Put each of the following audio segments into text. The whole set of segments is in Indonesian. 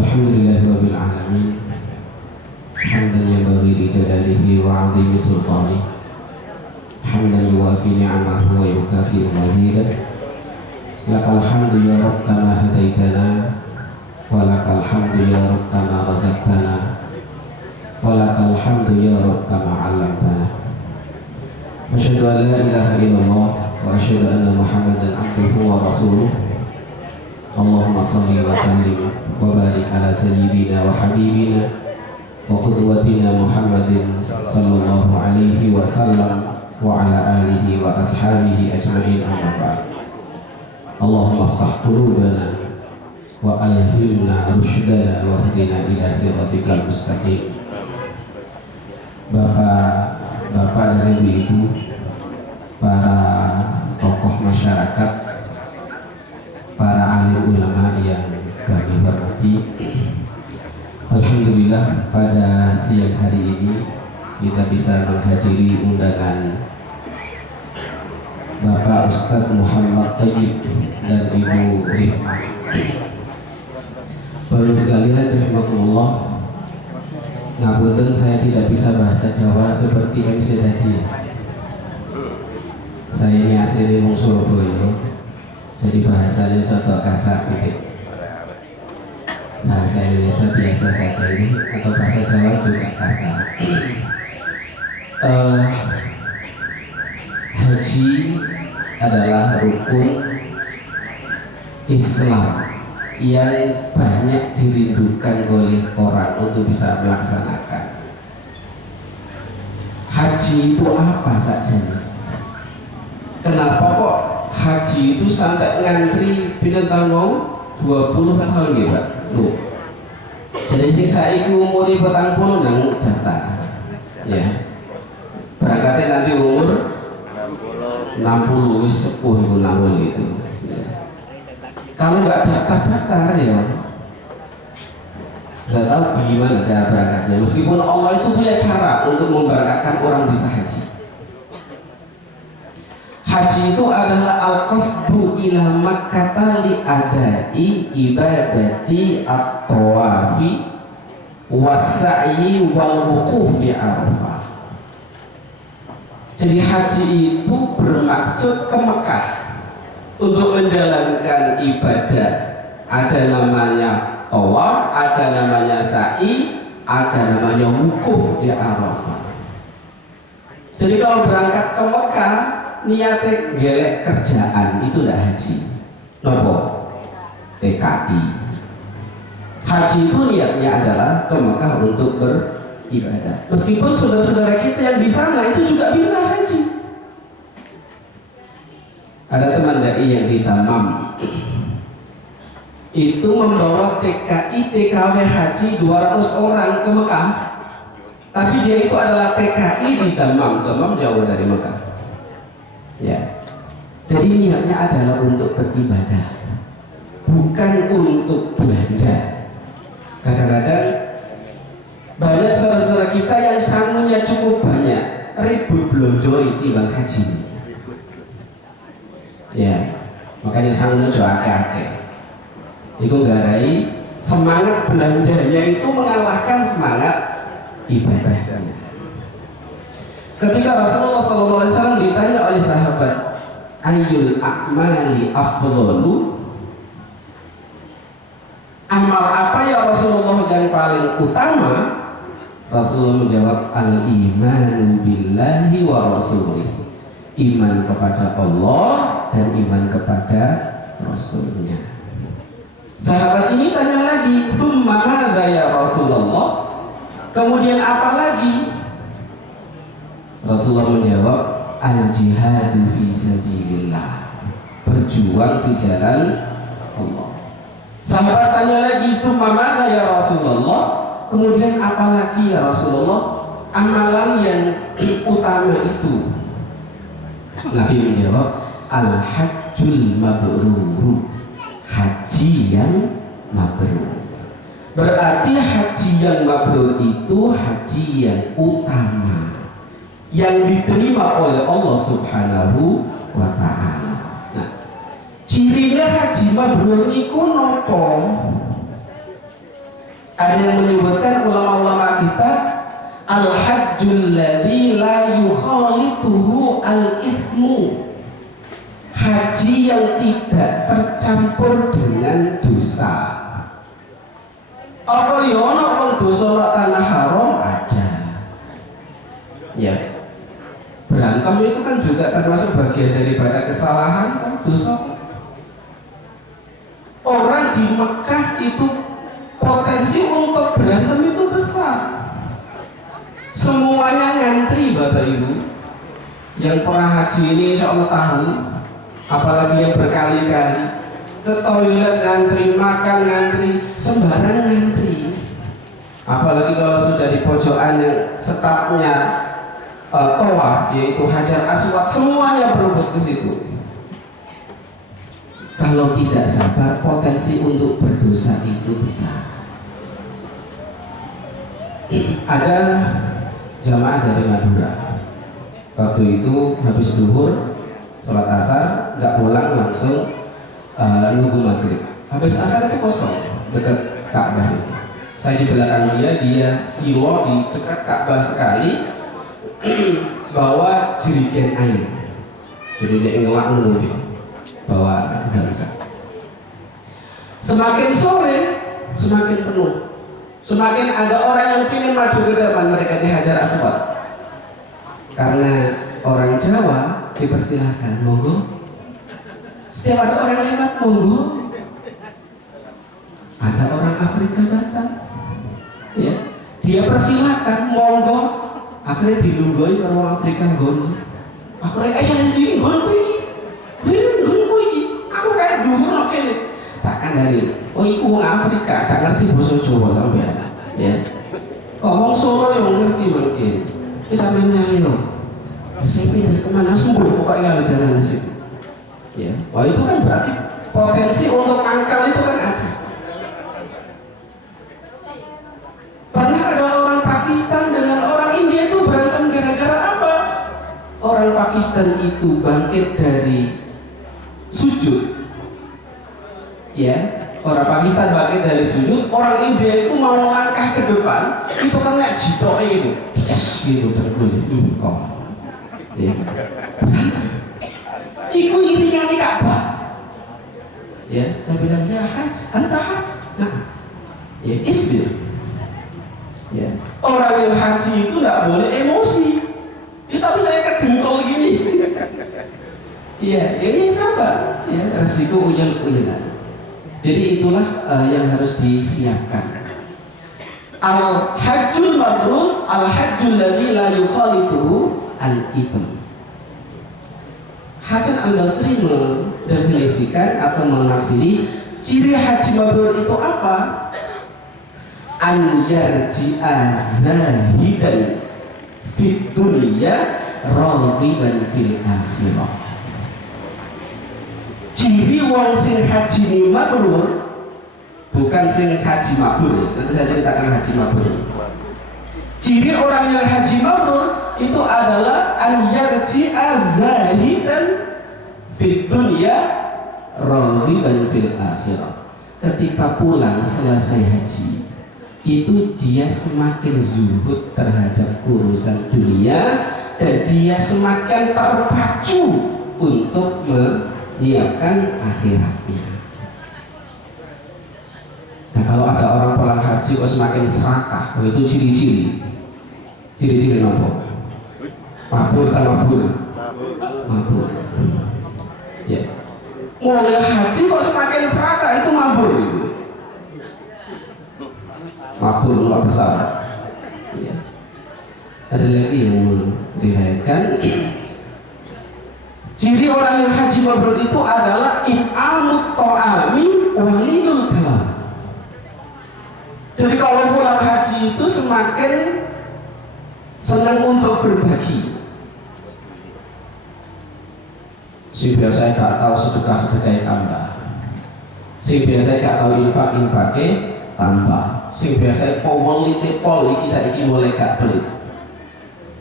Alhamdulillahirabbil alamin. Hamdan yanbaghi li jalalihi wa 'azimi sultanihi. Hamdan yuwafi ni'amahu wa yukafi'u mazidah. Lakal hamdu ya Rabb kama hadaitana, wa lakal hamdu ya Rabb kama razaqtana, wa lakal hamdu ya Rabb kama 'allamtana. Asyhadu an la ilaha illallah wa asyhadu anna Muhammadan 'abduhu wa rasuluh. Allahumma salli wa sallim wa barik ala sayyidina wa habibina wa qudwatina Muhammadin sallallahu alaihi wasallam wa ala alihi wa ashabihi ajma'in, amma ba'd. Allahumma iftah qulubana wa alhimna rushdana wa hdina ila siratikal mustaqim. Bapak dan ibu-ibu, para tokoh masyarakat, para alim ulama yang kami hormati, alhamdulillah pada siang hari ini kita bisa menghadiri undangan Bapak Ustadz Muhammad Thayyib dan Ibu Rifah. Bapak sekalian rahimakumullah, ngapunten saya tidak bisa bahasa Jawa seperti MC tadi. Saya ini asli wong Surabaya, jadi bahasanya suatu kasar sedikit. Bahasa Indonesia biasa saja ini, atau bahasa Jawa juga kasar. Haji adalah rukun Islam yang banyak dirindukan oleh orang untuk bisa melaksanakan. Haji itu apa saja? Kenapa kok haji itu sampai ngantri bintang mau 20 tahun gitu Pak? Loh. Jadi saiki umure 40 nang daftar. Ya. Berangkatnya nanti umur 60 wis sepuh iku nang gitu. Ya. Kalau nggak daftar ya nggak tahu gimana cara berangkatnya. Meskipun Allah itu punya cara untuk memberangkatkan orang bisa haji. Haji itu adalah al-qasdu ila Makkah li adai ibadati at-tawafi was-sa'yi wal wuquf di Arafah. Jadi haji itu bermaksud ke Mekah untuk menjalankan ibadah. Ada namanya tawaf, ada namanya sa'i, ada namanya wukuf di Arafah. Jadi kalau berangkat ke Mekah niatnya gelek kerjaan itu udah haji. Nopo? TKI. Haji itu niatnya adalah ke Mekah untuk beribadah. Meskipun saudara-saudara kita yang di sana itu juga bisa haji. Ada teman dai yang di Tamam itu membawa TKI TKW haji 200 orang ke Mekah. Tapi dia itu adalah TKI di Tamam. Tamam jauh dari Mekah. Ya, jadi niatnya adalah untuk beribadah, bukan untuk belanja. Kadang-kadang banyak saudara-saudara kita yang sangunya cukup banyak, ribut belanja timbang haji. Ya, makanya sangunya juga akeh-akeh. Itu garai semangat belanjanya itu mengalahkan semangat ibadahnya. Ketika Rasulullah SAW ditanya oleh sahabat, ayyul a'mali afdalu, amal apa ya Rasulullah yang paling utama? Rasulullah menjawab, al-imanu billahi wa rasulih, iman kepada Allah dan iman kepada Rasulnya. Sahabat ini tanya lagi, thumma madza ya Rasulullah, kemudian apa lagi? Rasulullah menjawab, al-jihadu fi sabilillah, berjuang di jalan Allah. Sahabat tanya lagi, tsumma madza ya Rasulullah, kemudian apa lagi ya Rasulullah amalan yang utama itu? Nabi menjawab, al-hajjul mabrur, haji yang mabrur. Berarti haji yang mabrur itu haji yang utama, yang diterima oleh Allah Subhanahu wa ta'ala. Nah, cirinya haji mabrur niku nopo? Ada yang menyebutkan ulama-ulama kita, al-hajjul ladzi la yukhalituhu al-ithmu, haji yang tidak tercampur dengan dosa. Apa ya ono wong dosa tanah haram? Ada. Ya. Berantem itu kan juga termasuk bagian daripada kesalahan, kan? Dosa. Orang di Mekah itu potensi untuk berantem itu besar. Semuanya ngantri Bapak Ibu. Yang pernah haji ini insya Allah tahu, apalagi yang berkali-kali ke toilet ngantri, makan ngantri, sembarang ngantri. Apalagi kalau sudah di pojokan yang setapnya tawaf, yaitu Hajar Aswad, semuanya berebut ke situ. Kalau tidak sabar, potensi untuk berdosa itu besar. Ada jamaah dari Madura. Waktu itu habis duhur, sholat asar, nggak pulang langsung nunggu maghrib. Habis asar itu kosong dekat Ka'bah itu. Saya di belakang dia silo di dekat Ka'bah sekali, bawa jerigen air. Jadi dia ngelak nunggu bawa zam-zam. Semakin sore semakin penuh. Semakin ada orang yang ingin maju ke depan mereka di Hajar Aswad. Karena orang Jawa dipersilahkan, monggo. Setiap ada orang lewat, monggo. Ada orang Afrika datang, ya, dia persilahkan, monggo. Akhirnya dilunggoi orang Afrika gono. Akhirnya di gono ini, aku kayak dulu oke nih. Takkan dari, oh iku Afrika, tak ngerti bahasa Jawa sampai, ya. Kok wong Solo yang ngerti mungkin. Bisa menyali loh. Saya pindah kemana sembuh pokoknya di jalan di situ. Ya, wah itu kan berarti potensi untuk angkal itu kan ada. Pernah ada orang Pakistan dengan orang India itu berantem gara-gara apa? Orang Pakistan itu bangkit dari sujud. Ya, orang Pakistan bangkit dari sujud, orang India itu mau langkah ke depan, itu kan kayak jitok itu, yes gitu terguling, kok, ya, iku iringan Ka'bah, ya, saya bilang ya anta haj, nah, ya isbir, ya, orang yang haji itu nggak boleh emosi, ya tapi saya kedengkol gini, ya, ini sabar, ya, resiko uyel-uyelan. Jadi itulah yang harus disiapkan. Al-hajjul mabrur, al-hajjul ladzi la yukhalituhu al-ithm. Hasan Al-Basri mendefinisikan atau menafsiri ciri haji mabrur itu apa? An yarji'a zahidan fid dunya raghiban fil akhirah. Ciri wong sing haji mabrur, bukan sing haji mabrur. Nanti saya ceritakan haji mabrur. Ciri orang yang haji mabrur itu adalah an yarji'a zahidan fid dunya raghiban fil akhirah. Ketika pulang selesai haji, itu dia semakin zuhud terhadap urusan dunia dan dia semakin terpacu untuk menyiapkan akhiratnya. Nah, kalau ada orang pulang haji kok semakin serakah, itu ciri-ciri nopo? Mabur atau mabur? Mabur. Ya. Mulai haji kok semakin serakah, itu mabur gitu. Mabur nggak bersahabat. Ya. Ada lagi yang meriwayatkan. Ciri orang yang haji mabrur itu adalah i'amut ta'ami walilul kalam. Jadi kalau pulang haji itu semakin senang untuk berbagi. Si biasa gak tahu sedekah tambah. Si biasa gak tahu infak-infake tambah. Si biasa powolite pol iki saiki mulai gak pelit.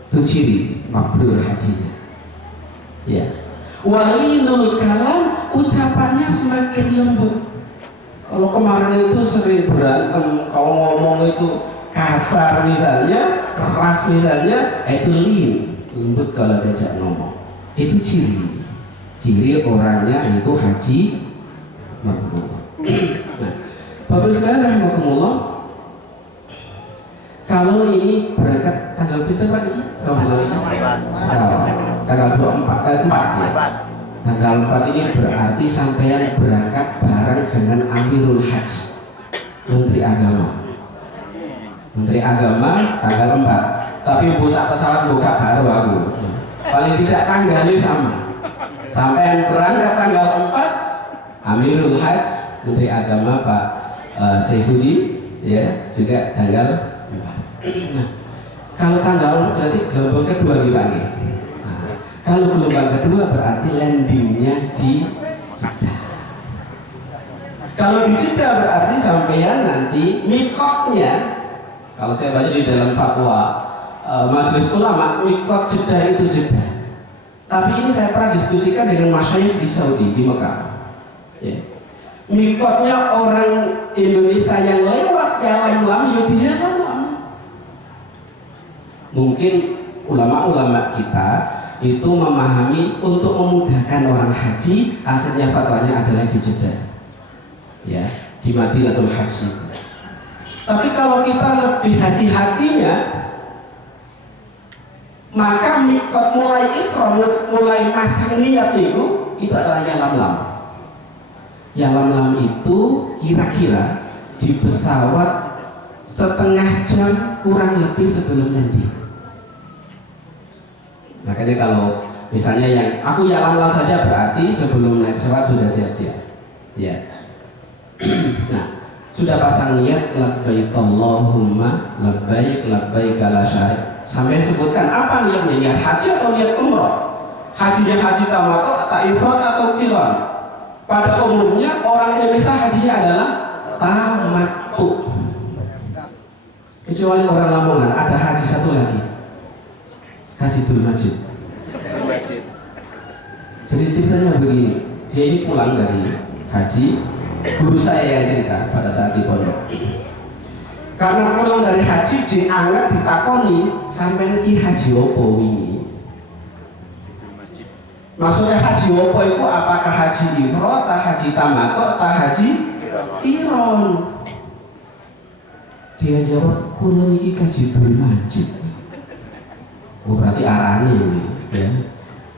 Itu ciri mabrur hajinya. Ya. Walinul kalam, ucapannya semakin lembut. Kalau kemarin itu sering berantem, kalau ngomong itu kasar misalnya, keras misalnya, itu lembut kalau diajak ngomong. Itu ciri orangnya itu haji mabrur. Nah, Bapak sekalian rahimakumullah, kalau ini berangkat tanggal berapa Pak ini? Tanggal 4 ya. Tanggal 4 ini berarti sampean berangkat bareng dengan Amirul Hajj, Menteri Agama. Menteri Agama tanggal 4. Tapi buka pesawat buka baru aku. Paling tidak tanggalnya sama. Sampean berangkat tanggal 4, Amirul Hajj, Menteri Agama Pak Saifuddin ya juga tanggal 4. Nah, kalau tanggal 4 berarti gelombang kedua gimana? Kalau gelombang kedua berarti landingnya di Jeddah. Kalau di Jeddah berarti sampean nanti mikotnya, kalau saya baca di dalam fatwa Majelis Ulama, mikot Jeddah itu Jeddah. Tapi ini saya pernah diskusikan dengan masyayikh di Saudi, di Mekah. Ya. Mikotnya orang Indonesia yang lewat yang lam, dia lam. Mungkin ulama-ulama kita itu memahami untuk memudahkan orang haji, akhirnya fatwanya adalah di Jeddah, ya, di Madinatul Haji. Tapi kalau kita lebih hati-hatinya, maka mikot mulai ikhram, mulai masang niat itu adalah yang lam-lam. Yang lam-lam itu kira-kira di pesawat setengah jam kurang lebih sebelum landing. Makanya kalau misalnya yang aku ya lam-lam saja berarti sebelum naik pesawat sudah siap-siap. Ya. Nah, sudah pasang niat labbaik Allahumma labbaik labbaik la syarika. Sampai sebutkan apa niatnya, niat haji atau niat umrah? Hajinya haji tamattu, tak ifrad atau qiran. Pada umumnya orang Indonesia hajinya adalah tamattu. Kecuali orang Lamongan ada haji satu lagi, Haji Dhul Majid. Jadi ceritanya begini, dia ini pulang dari haji, guru saya yang cerita pada saat di pondok. Karena pulang dari haji diangkat ditakoni sampai ki haji opo ini. Maksudnya haji opo itu apakah haji ifrad, haji tamattu, haji qiran? Dia jawab, kulo iki haji Dhul Majid. Oh, berarti arahnya ini, ya.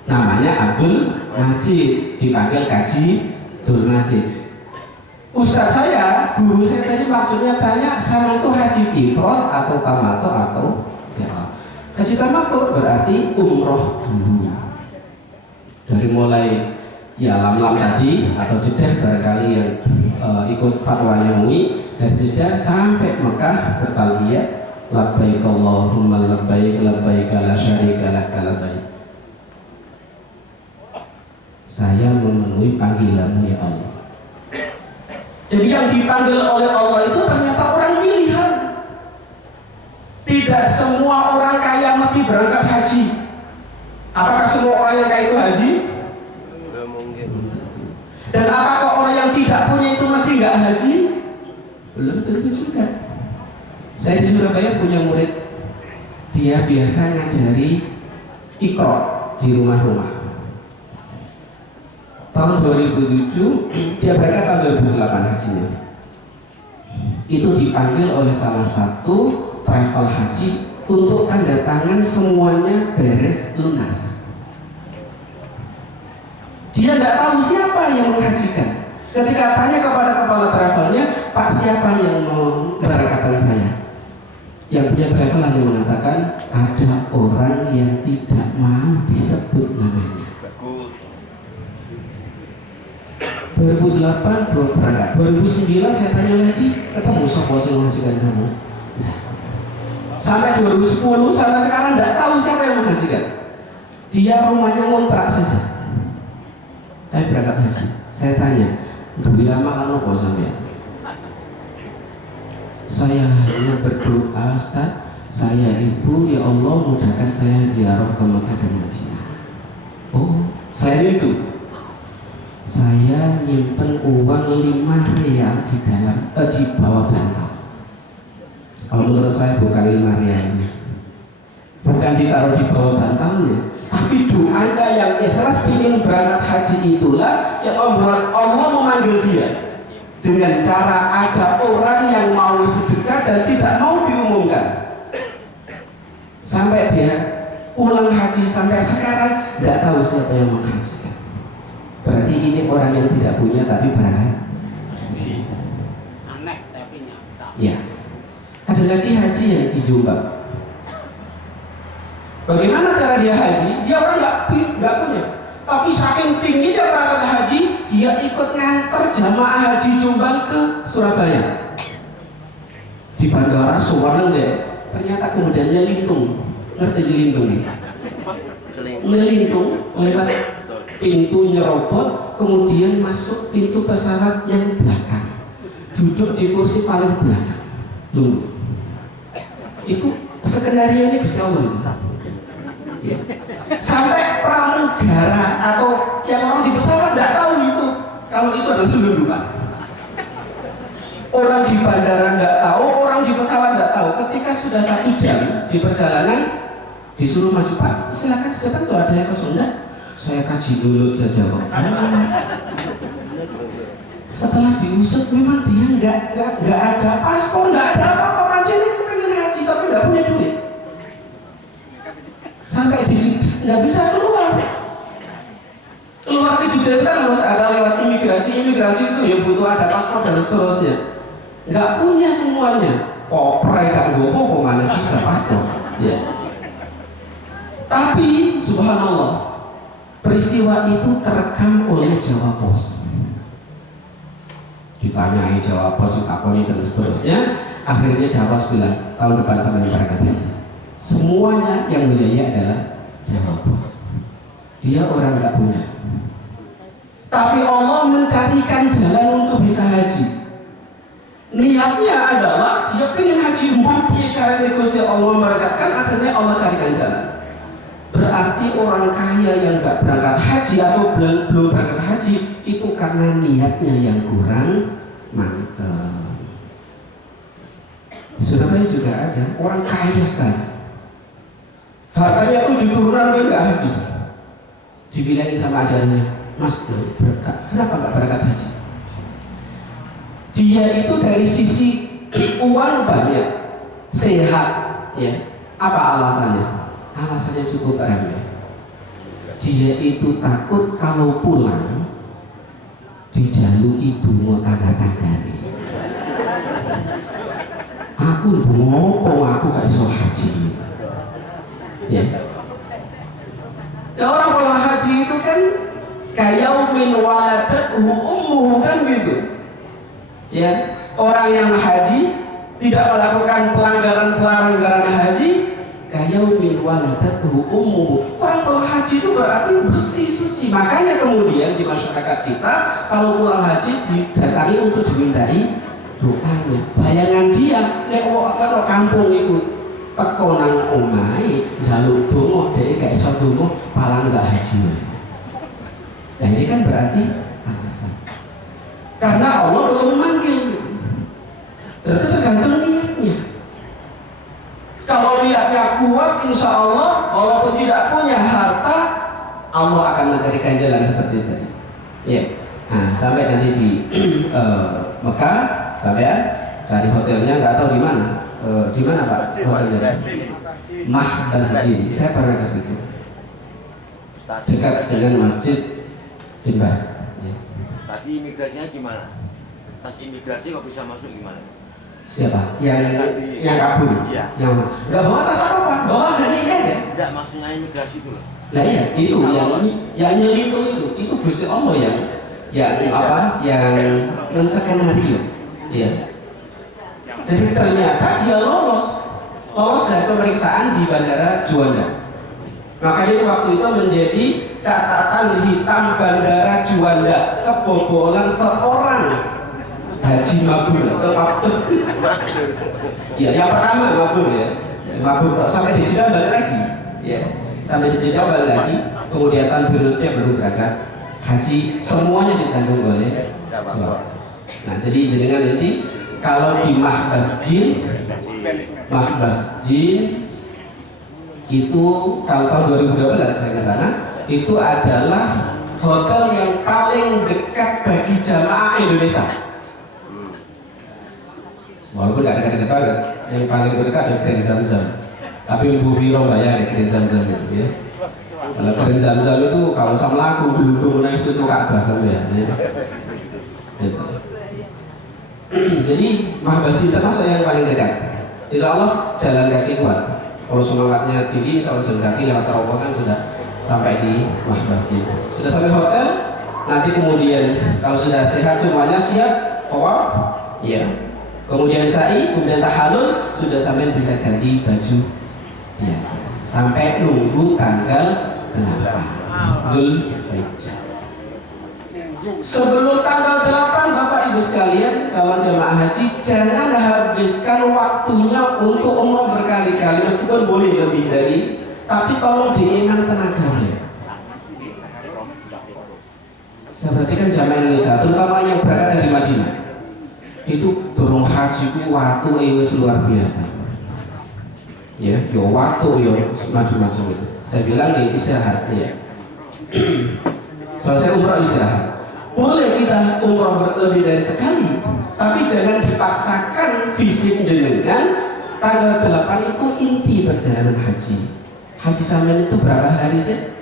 Namanya Abdul Majid, dipanggil Haji Dhul Majid. Ustaz saya, guru saya tadi maksudnya tanya, sama itu haji ifrad atau tamattu atau ya. Haji tamattu berarti umroh dulu. Dari mulai ya lam-lam tadi atau Jeddah barangkali yang ikut fatwanya MUI, dari Jeddah sampai Mekah bertalbiyah labbaik Allahumma labbaik labbaik la syarika lak labbaik. Saya memenuhi panggilanmu ya Allah. Jadi yang dipanggil oleh Allah itu ternyata orang pilihan. Tidak semua orang kaya mesti berangkat haji. Apakah semua orang yang kaya itu haji? Tidak mungkin. Dan apakah orang yang tidak punya itu mesti nggak haji? Belum tentu juga. Saya di Surabaya punya murid, dia biasa ngajari Iqra di rumah-rumah. Tahun 2007 dia berangkat tahun 2008 hajinya. Itu dipanggil oleh salah satu travel haji untuk tanda tangan semuanya beres lunas. Dia tidak tahu siapa yang menghajikan. Ketika tanya kepada kepala travelnya, Pak siapa yang mau berangkatan saya? Yang punya travel hanya mengatakan ada orang yang tidak mau disebut namanya. 2008 belum berangkat. 2009 saya tanya lagi, ketemu sopo sing menghajikan kamu. Sampai 2010 sampai sekarang tidak tahu siapa yang menghajikan. Dia rumahnya ngontrak saja. Saya berangkat haji. Saya tanya, "Bila makan apa sampean?" Saya hanya berdoa, Ustaz, saya itu ya Allah mudahkan saya ziarah ke Mekah dan Madinah. Oh, saya itu. saya nyimpen uang 5 rial di bawah bantal. Kalau menurut saya bukan 5 rial, bukan ditaruh di bawah bantalnya, tapi doanya yang ikhlas ingin berangkat haji itulah yang membuat Allah memanggil dia dengan cara ada orang yang mau sedekah dan tidak mau diumumkan. Sampai dia pulang haji sampai sekarang tidak tahu siapa yang menghajikan. Berarti ini orang yang tidak punya tapi berangkat. Aneh tapi nyata. Ya. Ada lagi haji yang di Jombang. Bagaimana cara dia haji? Dia orang nggak punya, tapi saking tingginya berangkat haji, dia ikut nganter jamaah haji Jombang ke Surabaya. Di bandara Suwarno deh. Ternyata kemudian nyelindung. Ngerti nyelindung ini? Nyelindung lewat pintu nyerobot, kemudian masuk pintu pesawat yang belakang, duduk di kursi paling belakang, tunggu. Itu skenario ini bisa Allah. Ya. Sampai pramugara atau yang orang di pesawat tidak tahu itu kalau itu adalah selundupan. Orang di bandara tidak tahu, orang di pesawat tidak tahu. Ketika sudah 1 jam di perjalanan, disuruh maju, Pak, silakan ke depan tuh ada yang kosong. Enggak, saya kaji dulu saja kok. Setelah diusut memang dia nggak ada paspor, nggak ada apa-apa. Macam itu pengen haji tapi nggak punya duit. Sampai di nggak bisa keluar ke Jeddah kan harus ada lewat imigrasi itu ya butuh ada paspor dan seterusnya. Nggak punya semuanya, koper nggak gopo mana bisa paspor ya. Tapi subhanallah, peristiwa itu terekam oleh Jawa Pos. Ditanyai Jawa Pos, ditakoni dan seterusnya. Akhirnya Jawa Pos bilang tahun depan sampai berangkat haji. Semuanya yang biaya adalah Jawa Pos. Dia orang nggak punya, tapi Allah mencarikan jalan untuk bisa haji. Niatnya adalah dia pengen haji, mungkin cara negosiasi Allah merekatkan, akhirnya Allah carikan jalan. Berarti orang kaya yang nggak berangkat haji atau belum berangkat haji itu karena niatnya yang kurang mantap. Di Surabaya juga ada orang kaya sekali, hartanya 7 turunan nggak habis. Dibilangin sama adanya, Mas, kenapa nggak berangkat haji? Dia itu dari sisi uang banyak, sehat, ya. Apa alasannya? Alasannya cukup remeh. Dia itu takut kalau pulang dijalui dungo tangga-tangga. Aku ngopo, aku gak iso haji. Ya. Ya orang pulang haji itu kan kayaumin waladatuhu ummuhu kan gitu. Ya, orang yang haji tidak melakukan pelanggaran haji, kayaumin waladatuhu ummuhu. Orang pulang haji itu berarti bersih suci. Makanya kemudian di masyarakat kita kalau pulang haji didatangi untuk dimintai doanya. Bayangan dia nek kalau kampung itu teko nang omahe njaluk donga dhek gak iso donga palang gak haji. Nah ini kan berarti alasan. Karena Allah belum memanggil. Berarti tergantung niatnya. Kalau niatnya kuat, insya Allah walaupun tidak punya harta, Allah akan mencarikan jalan seperti itu. Ya. Nah, sampai nanti di Mekah, sampai cari hotelnya nggak tahu di mana. Di mana Pak? Hotelnya? Mahbasjid. Saya pernah ke situ. Dekat dengan Masjid Bin Bas. Ya. Tadi imigrasinya gimana? Tas imigrasi kok bisa masuk gimana? Siapa? Yang kabur? Iya. Yang nggak bawa tas apa-apa, bawa hanya ini aja. Tidak, maksudnya imigrasi itu loh. Nah iya, itu yang nyelipung itu Gusti Allah yang menskenario. Ya. Jadi ternyata dia lolos dari pemeriksaan di Bandara Juanda. Makanya itu waktu itu menjadi catatan hitam Bandara Juanda, kebobolan seorang haji mabur. Ya, yang pertama mabur ya, mabur sampai di Jeddah balik lagi, ya, sampai di Jeddah balik lagi, kemudian tahun berikutnya baru berangkat haji semuanya ditanggung oleh jamaah. Nah, jadi dengan nanti kalau di Mahbas Jin itu kalau tahun 2012 saya ke sana, itu adalah hotel yang paling dekat bagi jamaah Indonesia. Walaupun tidak dekat-dekat banget, yang paling dekat adalah Grand Zamzam. Tapi Ibu Biro bayar Grand Zamzam itu ya. Kalau Grand Zamzam itu kalau sama laku belum naik itu Ka'bah ya. Gitu. Jadi Mahbasi termasuk yang paling dekat. Insya Allah jalan kaki kuat. Kalau semangatnya tinggi, insya Allah jalan kaki lewat terowongan sudah sampai di Mahbasi. Sudah sampai hotel, nanti kemudian kalau sudah sehat semuanya siap tawaf, ya. Kemudian sa'i, kemudian tahallul, sudah sampai bisa ganti baju biasa. Sampai nunggu tanggal 8 Dzulhijjah. Sebelum tanggal 8 Bapak Ibu sekalian, kalau jemaah haji jangan habiskan waktunya untuk umroh berkali-kali, meskipun boleh lebih dari, tapi tolong diingat tenaganya. Saya perhatikan jemaah Indonesia, terutama yang berangkat dari Madinah, itu dorong haji ku waktu luar biasa. Ya, yo waktu yo macam-macam itu. Saya bilang di istirahat ya. Selesai umroh istirahat. Boleh kita umroh berlebih dari sekali, tapi jangan dipaksakan fisik jenengan. Tanggal 8 itu inti perjalanan haji. Haji sampean itu berapa hari sih?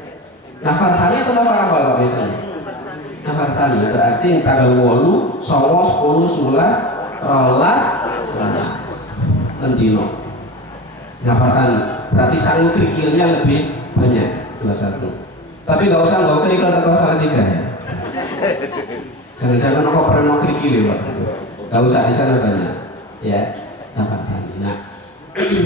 Nafar hari atau nafar apa Pak biasanya? Nafar hari berarti tanggal 8, 9, 10, 11, 12, Nendino. Nafar hari berarti sanggup kerikilnya lebih banyak 21. Tapi nggak usah bawa kerikil atau salah 3 ya. Jangan-jangan kok pernah mau kerikil ya Pak. Nggak usah, di sana banyak. Ya, nafar hari. Nah,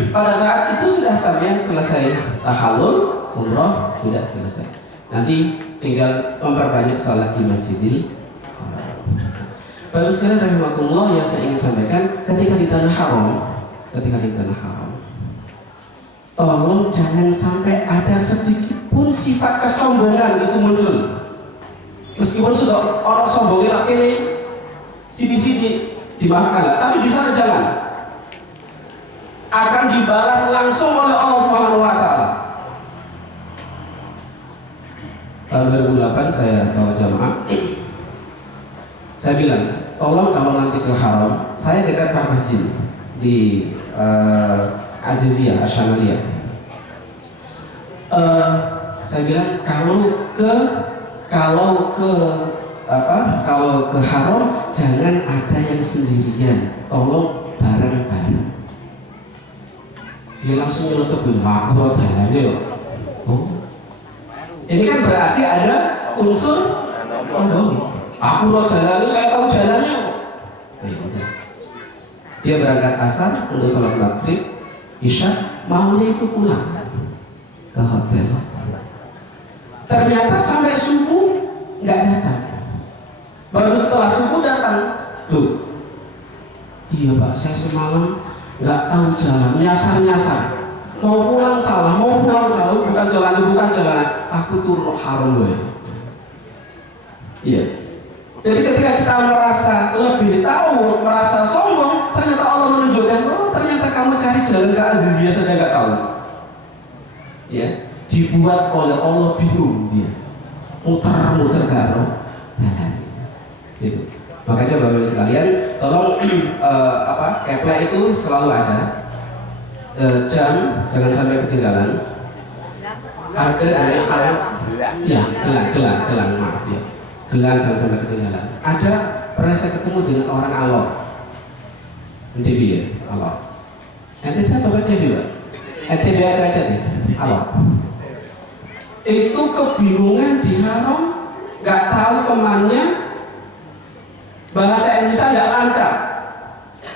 pada saat itu sudah sampai selesai tahallul, umroh sudah selesai. Nanti tinggal memperbanyak sholat di Masjidil Haram. Bapak sekalian rahimakumullah, yang saya ingin sampaikan, ketika di tanah haram, tolong jangan sampai ada sedikit pun sifat kesombongan itu muncul. Meskipun sudah orang sombongnya ini sidi-sidi dimaafkan, tapi di sana jangan. Akan dibalas langsung oleh Allah Subhanahu wa taala. Tahun 2008 saya bawa jamaah. Saya bilang, tolong kalau nanti ke haram, saya dekat Pak Masjid di Aziziyah, Asyamaliyah. Saya bilang kalau ke haram jangan ada yang sendirian, tolong bareng-bareng. Dia langsung nyelotok bilang, aku jalannya loh. Oh, ini kan berarti ada unsur sombong. Aku loh jalannya, saya tahu jalannya. Dia berangkat asar untuk sholat maghrib, isya, maunya itu pulang ke hotel. Ternyata sampai subuh nggak datang. Baru setelah subuh datang. Loh, iya Pak, saya semalam nggak tahu jalan, nyasar. Mau pulang salah, bukan jalan. Aku turun haram loh. Iya. Jadi ketika kita merasa lebih tahu, merasa sombong, ternyata Allah menunjukkan, oh ternyata kamu cari jalan ke Aziziyah saja nggak tahu. Ya, dibuat oleh Allah bingung dia, muter-muter karo jalan. Gitu. Makanya Bapak-Ibu sekalian, tolong keplek itu selalu ada. Jam jangan sampai ketinggalan. Ada alat, ya gelang, maaf ya. Gelang jangan sampai ketinggalan. Ada pernah saya ketemu dengan orang Alor, NTB ya, Alor. NTB apa NTB Pak? NTB ada nih, Alor. Itu kebingungan di haram, nggak tahu temannya, bahasa Indonesia nggak lancar.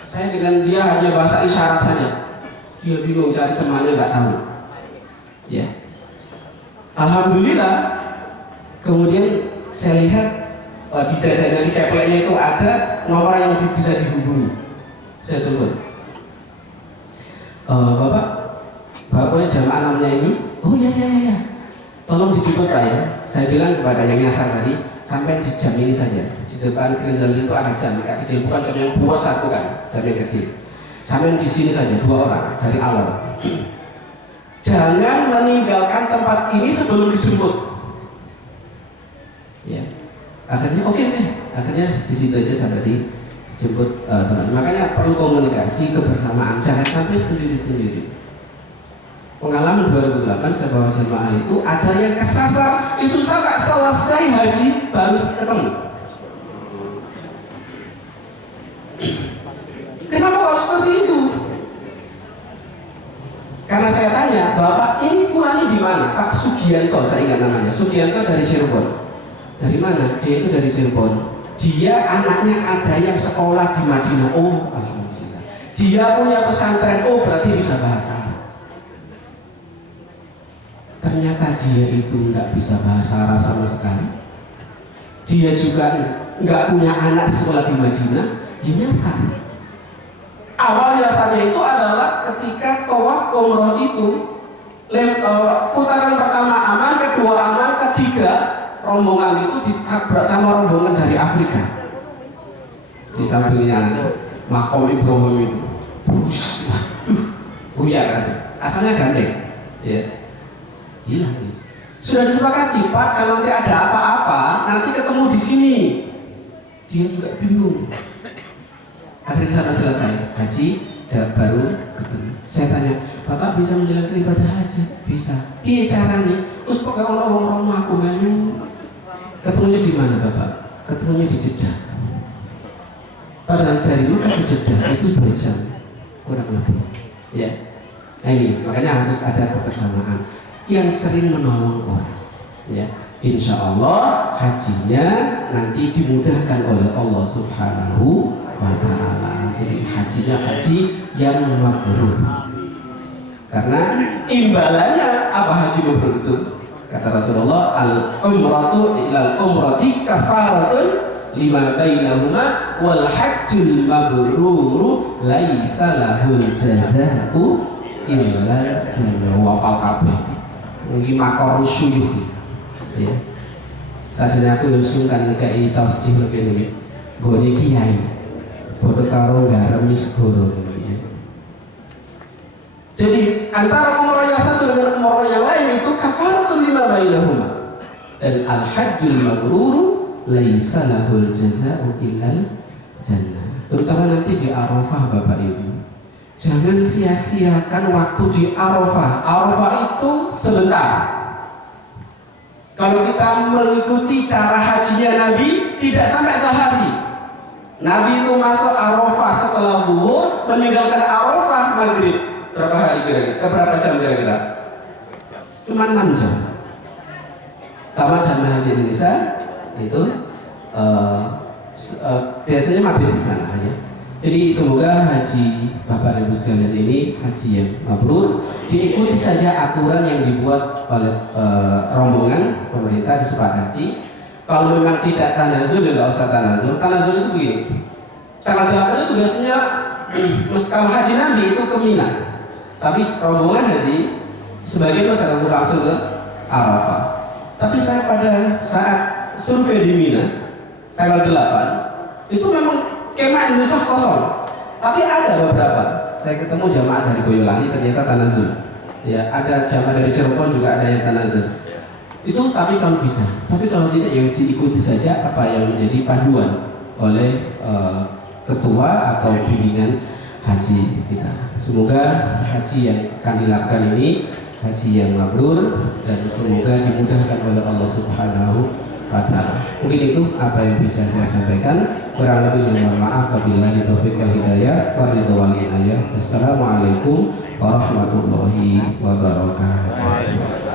Saya dengan dia hanya bahasa isyarat saja. Dia bingung cari temannya, nggak tahu. Ya. Alhamdulillah. Kemudian saya lihat di dadanya di kepleknya itu ada nomor yang bisa dihubungi. Saya telepon. Bapak punya jamaah namanya ini? Oh iya. Tolong dijemput Pak ya. Saya bilang kepada yang nyasar tadi, sampai di jam ini saja. Di depan Grizzle itu ada jam kecil, bukan jam yang besar, bukan jam yang kecil. Sampai di sini saja 2 orang dari awal. Jangan meninggalkan tempat ini sebelum dijemput. Ya, akhirnya oke. Akhirnya di situ aja sampai dijemput teman. Makanya perlu komunikasi, kebersamaan, jangan sampai sendiri-sendiri. Pengalaman 2008 saya bawa jemaah itu ada yang kesasar itu sampai selesai haji baru ketemu. Kenapa kok seperti itu? Karena saya tanya, Bapak ini fulani di mana? Pak Sugianto, saya ingat namanya. Sugianto dari Cirebon. Dari mana? Dia itu dari Cirebon. Dia anaknya ada yang sekolah di Madinah. Oh, alhamdulillah. Dia punya pesantren. Oh, berarti bisa bahasa Arab. Ternyata dia itu nggak bisa bahasa Arab sama sekali. Dia juga nggak punya anak sekolah di Madinah. Dia nyasar. Awal nyasarnya itu adalah ketika tawaf umroh itu putaran pertama aman, kedua aman, ketiga rombongan itu ditabrak sama rombongan dari Afrika. Di sampingnya Makom Ibrahim itu. Waduh, kan? Asalnya gandeng. Ya. Hilang. Sudah disepakati, Pak, kalau nanti ada apa-apa, nanti ketemu di sini. Dia juga bingung. Akhirnya sampai selesai haji dan baru ketemu. Saya tanya, Bapak bisa menjalankan ibadah haji? Bisa. Iya caranya. Terus pakai orang aku melu. Ketemunya di mana Bapak? Ketemunya di Jeddah. Padahal dari Mekah ke Jeddah itu 2 jam kurang lebih. Ya. Nah ini makanya harus ada kebersamaan yang sering menolong orang. Ya. Insya Allah hajinya nanti dimudahkan oleh Allah Subhanahu wa ta'ala. Jadi hajinya haji yang mabrur. Karena imbalannya apa haji mabrur itu? Kata Rasulullah, al-umratu ilal umrati kafaratun lima bainahuma wal hajjul mabruru laisa lahul jazaa'u illa jannah wa qabih. Mungkin makar syuyukh. Ya. Kasihnya aku sungkan kayak tausjih lebih ini. Gone kiai. Bodoh karo garam segoro. Jadi antara umrah yang satu dengan umrah yang lain itu kafaratul lima bainahuma. Dan al-hajjul mabrur laisa lahul jazaa'u illal jannah. Terutama nanti di Arafah Bapak Ibu. Jangan sia-siakan waktu di Arafah. Arafah itu sebentar. Kalau kita mengikuti cara hajinya Nabi, tidak sampai sehari. Nabi itu masuk Arafah setelah zuhur, meninggalkan Arafah maghrib. Berapa hari kira-kira? Berapa jam kira-kira? Cuma 6 jam. Kalau jamaah haji Indonesia itu biasanya maghrib di sana ya. Jadi semoga haji Bapak Ibu sekalian ini haji yang mabrur, diikuti saja aturan yang dibuat oleh rombongan pemerintah, disepakati. Kalau memang tidak tanazul, ya nggak usah tanazul. Tanazul itu begini. Tanggal 8 itu biasanya kalau haji Nabi itu ke Mina, tapi rombongan haji sebagian besar untuk langsung ke Arafah. Tapi saya pada saat survei di Mina tanggal 8 itu memang kemah Indonesia kosong, tapi ada beberapa. Saya ketemu jamaah dari Boyolali ternyata tanazul. Ya, ada jamaah dari Cirebon juga ada yang tanazul. Itu tapi kalau bisa, tapi kalau tidak ya diikuti saja apa yang menjadi panduan oleh ketua atau bimbingan haji kita. Semoga haji yang akan dilakukan ini haji yang mabrur dan semoga dimudahkan oleh Allah Subhanahu wa ta'ala. Mungkin itu apa yang bisa saya sampaikan. Kurang lebih mohon maaf. Wabillahi taufiq wal hidayah wa ridwan wal inayah. Assalamualaikum warahmatullahi wabarakatuh.